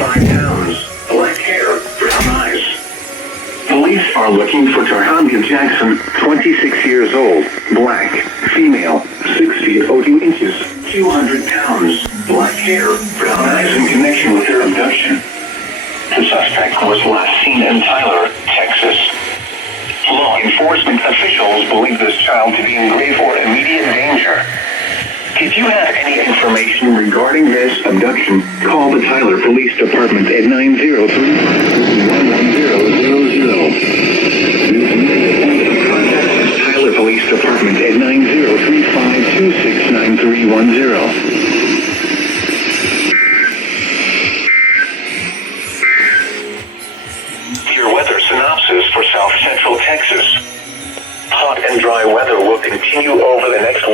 35 pounds, black hair, brown eyes. Police are looking for Tarhania Jackson, 26 years old, black, female, 6 feet 02 inches, 200 pounds, black hair, brown eyes in connection with her abduction. The suspect was last seen in Tyler, Texas. Law enforcement officials believe this child to be in grave or immediate danger. If you have any information regarding this abduction, call the Tyler Police Department at 903-110-00. Contact the Tyler Police Department at 903-526-9310. Your weather synopsis for South Central Texas. Hot and dry weather will continue over the next